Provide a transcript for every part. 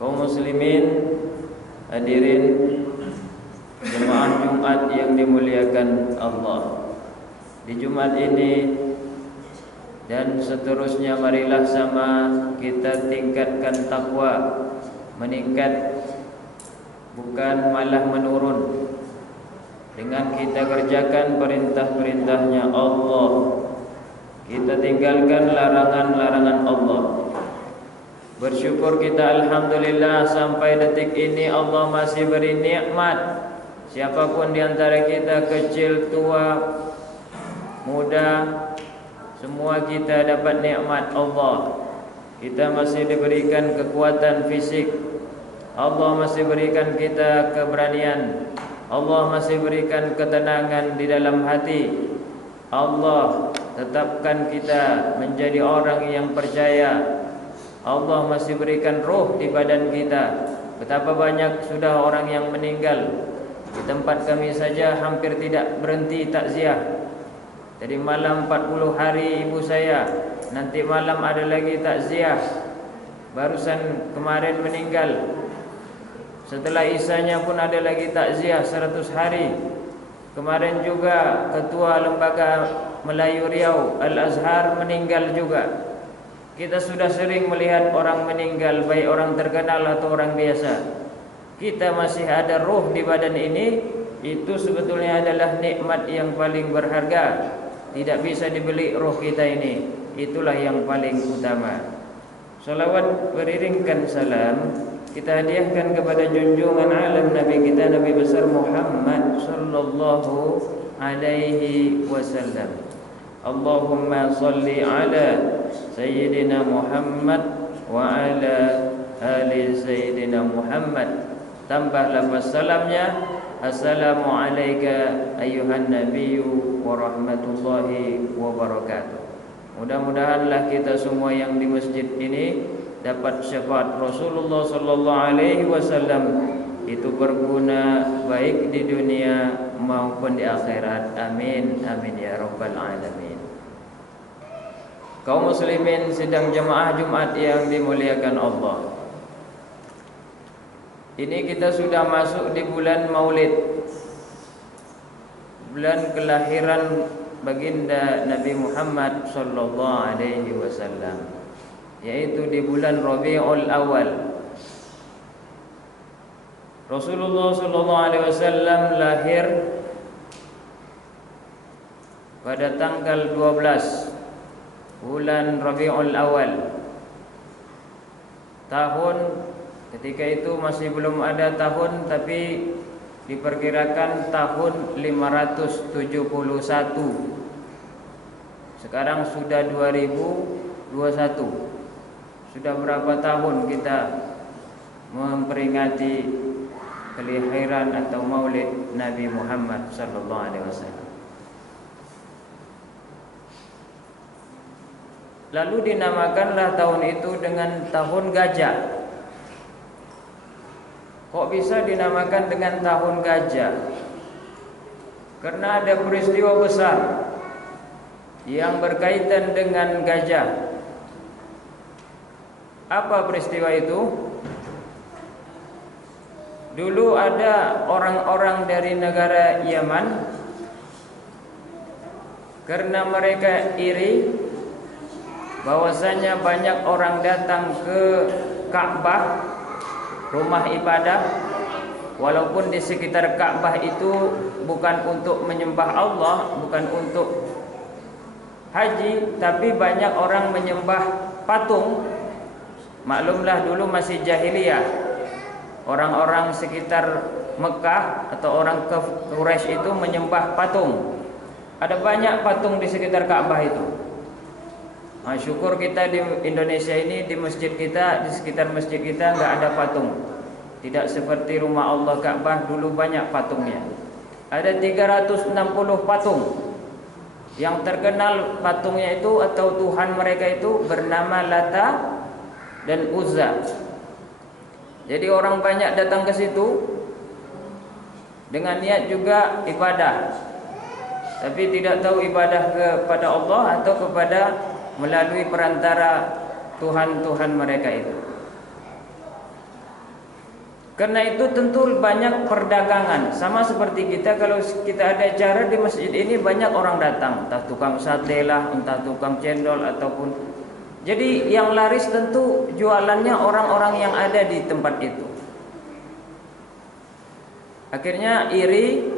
Kaum muslimin, hadirin jemaah Jumat yang dimuliakan Allah. Di Jumat ini dan seterusnya marilah sama kita tingkatkan takwa, meningkat bukan malah menurun. Dengan kita kerjakan perintah-perintahnya Allah, kita tinggalkan larangan-larangan Allah. Bersyukur kita alhamdulillah sampai detik ini Allah masih beri nikmat. Siapapun di antara kita, kecil, tua, muda, semua kita dapat nikmat Allah. Kita masih diberikan kekuatan fisik. Allah masih berikan kita keberanian. Allah masih berikan ketenangan di dalam hati. Allah tetapkan kita menjadi orang yang percaya. Allah masih berikan roh di badan kita. Betapa banyak sudah orang yang meninggal. Di tempat kami saja hampir tidak berhenti takziah. Jadi malam 40 hari ibu saya, nanti malam ada lagi takziah. Barusan kemarin meninggal. Setelah isanya pun ada lagi takziah 100 hari. Kemarin juga ketua lembaga Melayu Riau Al-Azhar meninggal juga. kita sudah sering melihat orang meninggal, baik orang terkenal atau orang biasa. Kita masih ada roh di badan ini, itu sebetulnya adalah nikmat yang paling berharga. Tidak bisa dibeli roh kita ini. Itulah yang paling utama. Salawat beriringkan salam kita hadiahkan kepada junjungan alam Nabi kita, Nabi besar Muhammad sallallahu alaihi wasallam. Allahumma salli ala Sayyidina Muhammad wa ala ali Sayyidina Muhammad. Tambah lafaz salamnya, assalamu alayka ayyuhan nabiyyu wa rahmatullahi wa barakatuh. Mudah-mudahanlah kita semua yang di masjid ini dapat syafaat Rasulullah sallallahu alaihi wasallam, itu berguna baik di dunia maupun di akhirat. Amin amin ya rabbal alamin. Kaum muslimin sidang jemaah Jumat yang dimuliakan Allah, ini kita sudah masuk di bulan Maulid, bulan kelahiran baginda Nabi Muhammad sallallahu alaihi wasallam, yaitu di bulan Rabiul Awal. Rasulullah sallallahu alaihi wasallam lahir pada tanggal 12 bulan Rabiul Awal. Tahun ketika itu masih belum ada tahun, tapi diperkirakan tahun 571. Sekarang sudah 2021. Sudah berapa tahun kita memperingati kelahiran atau Maulid Nabi Muhammad sallallahu alaihi wasallam. Lalu dinamakanlah tahun itu dengan tahun gajah. Kok bisa dinamakan dengan tahun gajah? Karena ada peristiwa besar yang berkaitan dengan gajah. Apa peristiwa itu? Dulu ada orang-orang dari negara Yaman, karena mereka iri bahwasanya banyak orang datang ke Ka'bah, rumah ibadah, walaupun di sekitar Ka'bah itu bukan untuk menyembah Allah, bukan untuk haji, tapi banyak orang menyembah patung. Maklumlah dulu masih jahiliyah, orang-orang sekitar Mekah atau orang Quraisy itu menyembah patung. Ada banyak patung di sekitar Ka'bah itu. Nah, syukur kita di Indonesia ini, di masjid kita, di sekitar masjid kita enggak ada patung. Tidak seperti rumah Allah Ka'bah, dulu banyak patungnya. Ada 360 patung. Yang terkenal patungnya itu atau Tuhan mereka itu bernama Lata dan Uzza. Jadi orang banyak datang ke situ dengan niat juga ibadah, tapi tidak tahu ibadah kepada Allah atau kepada melalui perantara Tuhan-Tuhan mereka itu. Karena itu tentu banyak perdagangan. Sama seperti kita, kalau kita ada acara di masjid ini banyak orang datang, entah tukang sate lah, entah tukang cendol ataupun. Jadi yang laris tentu jualannya orang-orang yang ada di tempat itu. Akhirnya iri.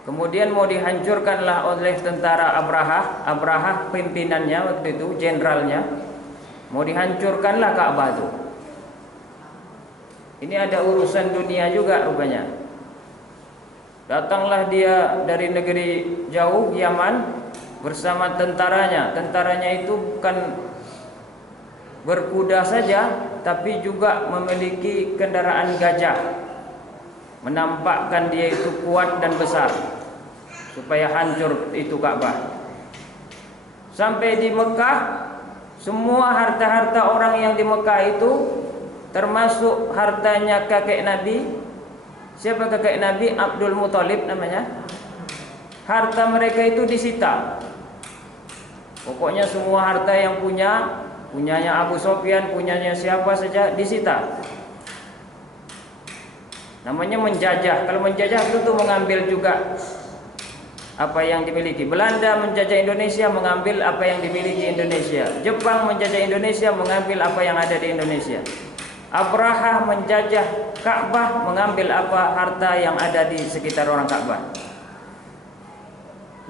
Kemudian mau dihancurkanlah oleh tentara Abraha pimpinannya waktu itu, jenderalnya. Mau dihancurkanlah Ka'bah itu. Ini ada urusan dunia juga rupanya. Datanglah dia dari negeri jauh, Yaman, bersama tentaranya. Tentaranya itu bukan berkuda saja, tapi juga memiliki kendaraan gajah. Menampakkan dia itu kuat dan besar, supaya hancur itu Ka'bah. Sampai di Mekah, semua harta-harta orang yang di Mekah itu, termasuk hartanya kakek Nabi. Siapa kakek Nabi? Abdul Muthalib namanya. Harta mereka itu disita. Pokoknya semua harta yang punyanya Abu Sofyan, punyanya siapa saja disita. Namanya menjajah. Kalau menjajah itu mengambil juga apa yang dimiliki. Belanda menjajah Indonesia, mengambil apa yang dimiliki Indonesia. Jepang menjajah Indonesia, mengambil apa yang ada di Indonesia. Abraha menjajah Ka'bah, mengambil apa harta yang ada di sekitar orang Ka'bah.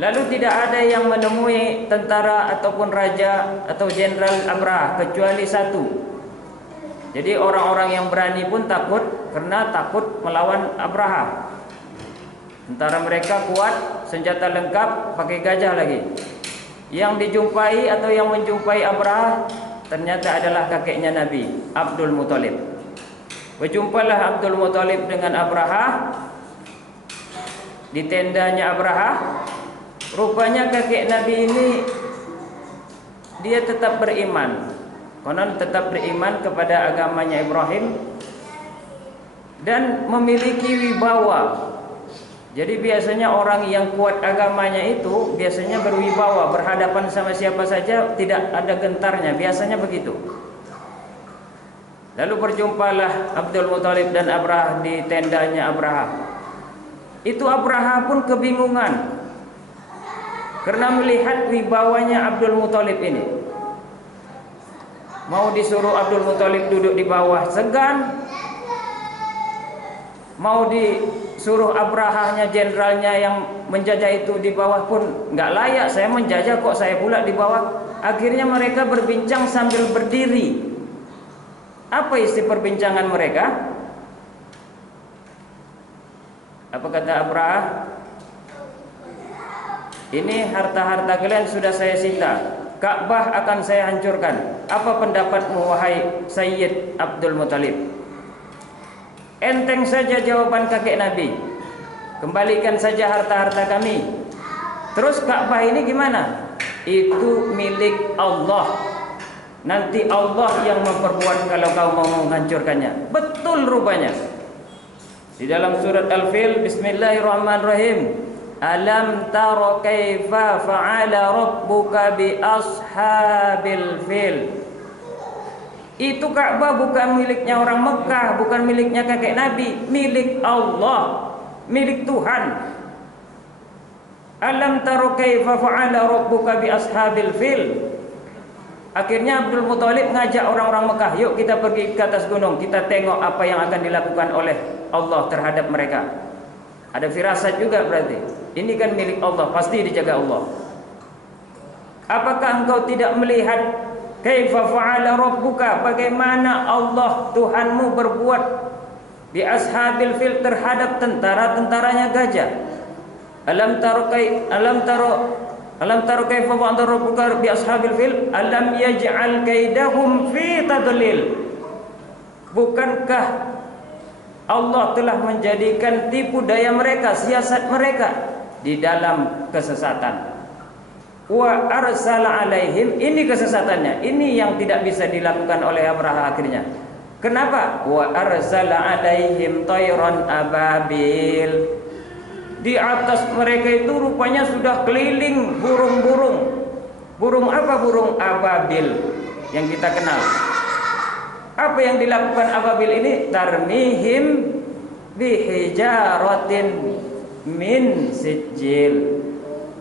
Lalu tidak ada yang menemui tentara ataupun raja atau jenderal Abraha kecuali satu. Jadi orang-orang yang berani pun takut karena takut melawan Abraha. Tentara mereka kuat, senjata lengkap, pakai gajah lagi. Yang dijumpai atau yang menjumpai Abraha ternyata adalah kakeknya Nabi, Abdul Muthalib. Berjumpalah Abdul Muthalib dengan Abraha di tendanya Abraha. Rupanya kakek Nabi ini dia tetap beriman. Konon tetap beriman kepada agamanya Ibrahim dan memiliki wibawa. Jadi biasanya orang yang kuat agamanya itu biasanya berwibawa, berhadapan sama siapa saja tidak ada gentarnya, biasanya begitu. Lalu berjumpalah Abdul Muthalib dan Abraha di tendanya Abraha. Itu Abraha pun kebingungan karena melihat wibawanya Abdul Muthalib ini. Mau disuruh Abdul Muthalib duduk di bawah segan, mau disuruh Abrahanya jenderalnya yang menjajah itu di bawah pun nggak layak. Saya menjajah kok saya pula di bawah. Akhirnya mereka berbincang sambil berdiri. Apa isi perbincangan mereka? Apa kata Abraha? Ini harta-harta kalian sudah saya sita, Ka'bah akan saya hancurkan. Apa pendapatmu wahai Sayyid Abdul Muthalib? Enteng saja jawaban kakek Nabi. Kembalikan saja harta-harta kami. Terus Ka'bah ini gimana? Itu milik Allah. Nanti Allah yang memperbuat kalau kau mau menghancurkannya. Betul rupanya. Di dalam surat Al-Fil, Bismillahirrahmanirrahim. Alam tara kaifa fa'ala rabbuka bi ashabil fil. Itu Ka'bah bukan miliknya orang Mekah, bukan miliknya kakek Nabi, milik Allah, milik Tuhan. Alam tara kaifa fa'ala rabbuka bi ashabil fil. Akhirnya Abdul Muthalib ngajak orang-orang Mekah, yuk kita pergi ke atas gunung, kita tengok apa yang akan dilakukan oleh Allah terhadap mereka. Ada firasat juga berarti. Ini kan milik Allah, pasti dijaga Allah. Apakah engkau tidak melihat kaifa fa'ala rabbuka, bagaimana Allah Tuhanmu berbuat di ashabil fil terhadap tentara-tentaranya gajah? Alam taro kaifa fa'ala rabbuka bi ashabil fil alam yaj'al kaidahum fi tadlil. Bukankah Allah telah menjadikan tipu daya mereka, siasat mereka di dalam kesesatan. Wa arsala alaihim, ini kesesatannya. Ini yang tidak bisa dilakukan oleh Abraha akhirnya. Kenapa? Wa arsala alaihim tayran ababil. Di atas mereka itu rupanya sudah keliling burung-burung. Burung apa? Burung ababil yang kita kenal. Apa yang dilakukan ababil ini? Tarmihim bihijaratin min sijil.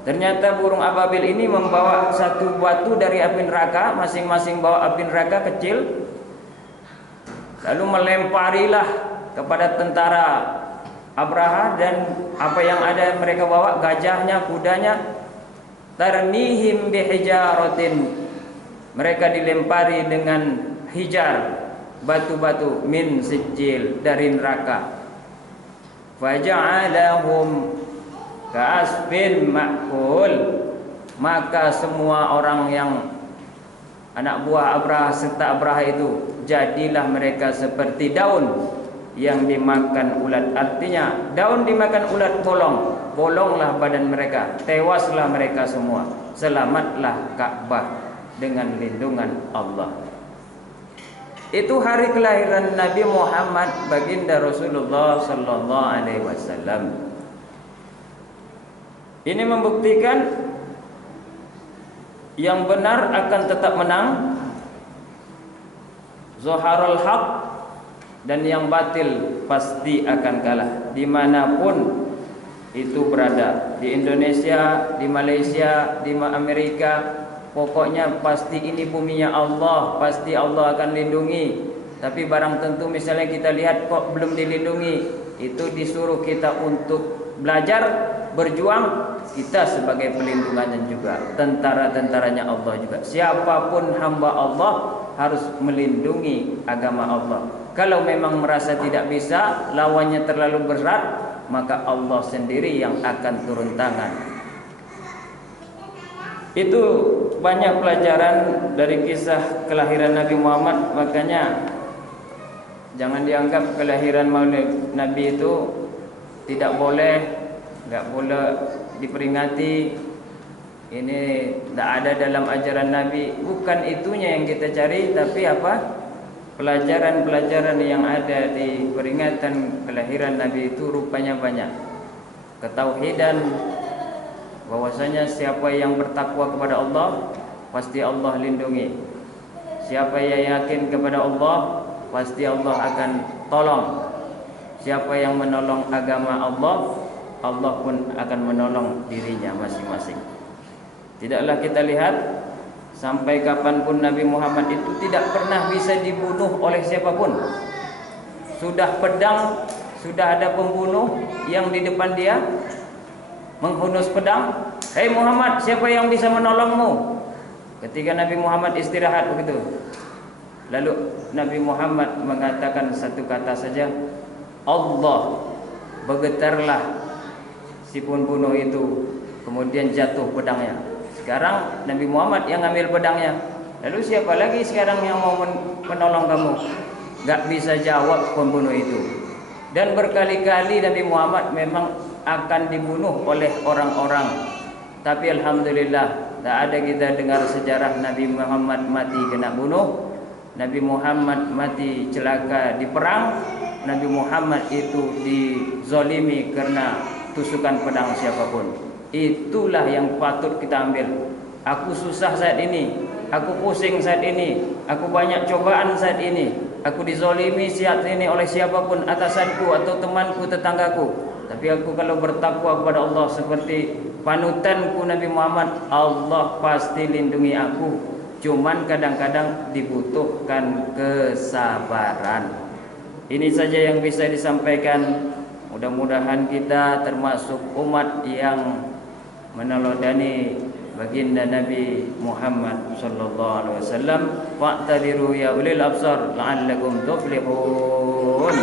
Ternyata burung ababil ini membawa satu batu dari api neraka, masing-masing bawa api neraka kecil. Lalu melemparilah kepada tentara Abraha dan apa yang ada mereka bawa, gajahnya, kudanya. Tarmihim bihijaratin. Mereka dilempari dengan hijar, batu-batu min sijil dari neraka. Faja'alahum ka'asfin ma'kul. Maka semua orang yang anak buah Abraha serta Abraha itu jadilah mereka seperti daun yang dimakan ulat. Artinya daun dimakan ulat bolonglah badan mereka, tewaslah mereka semua. Selamatlah Ka'bah dengan lindungan Allah. Itu hari kelahiran Nabi Muhammad, baginda Rasulullah sallallahu alaihi wasallam. Ini membuktikan yang benar akan tetap menang, zaharul haq, dan yang batil pasti akan kalah. Dimanapun itu berada di Indonesia, di Malaysia, di Amerika. Pokoknya pasti ini buminya Allah, pasti Allah akan lindungi. Tapi barang tentu misalnya kita lihat kok belum dilindungi, itu disuruh kita untuk belajar, berjuang. Kita sebagai pelindungannya juga, tentara-tentaranya Allah juga. Siapapun hamba Allah harus melindungi agama Allah. Kalau memang merasa tidak bisa, lawannya terlalu berat, maka Allah sendiri yang akan turun tangan. Itu banyak pelajaran dari kisah kelahiran Nabi Muhammad. Makanya jangan dianggap kelahiran Maulid Nabi itu tidak boleh, enggak boleh diperingati. Ini tidak ada dalam ajaran Nabi. Bukan itunya yang kita cari, tapi apa? Pelajaran-pelajaran yang ada di peringatan kelahiran Nabi itu rupanya banyak. Ketauhidan, bahwasanya siapa yang bertakwa kepada Allah, pasti Allah lindungi. Siapa yang yakin kepada Allah, pasti Allah akan tolong. Siapa yang menolong agama Allah, Allah pun akan menolong dirinya masing-masing. Tidaklah kita lihat sampai kapanpun Nabi Muhammad itu tidak pernah bisa dibunuh oleh siapapun. Sudah pedang, sudah ada pembunuh yang di depan dia menghunus pedang. Hei Muhammad, siapa yang bisa menolongmu? Ketika Nabi Muhammad istirahat begitu, lalu Nabi Muhammad mengatakan satu kata saja, Allah. Bergetarlah si pembunuh itu, kemudian jatuh pedangnya. Sekarang Nabi Muhammad yang ambil pedangnya. Lalu siapa lagi sekarang yang mau menolong kamu? Gak bisa jawab pembunuh itu. Dan berkali-kali Nabi Muhammad memang akan dibunuh oleh orang-orang. Tapi alhamdulillah, tak ada kita dengar sejarah Nabi Muhammad mati kena bunuh, Nabi Muhammad mati celaka di perang, Nabi Muhammad itu dizalimi karena tusukan pedang siapapun. Itulah yang patut kita ambil. Aku susah saat ini, aku pusing saat ini, aku banyak cobaan saat ini, aku dizalimi saat ini oleh siapapun, atasanku atau temanku, tetanggaku. Tapi aku kalau bertakwa kepada Allah seperti panutanku Nabi Muhammad, Allah pasti lindungi aku. Cuman kadang-kadang dibutuhkan kesabaran. Ini saja yang bisa disampaikan. Mudah-mudahan kita termasuk umat yang meneladani baginda Nabi Muhammad sallallahu alaihi wasallam. Wa'tadiru ya ulil absar la'allakum tuflihun.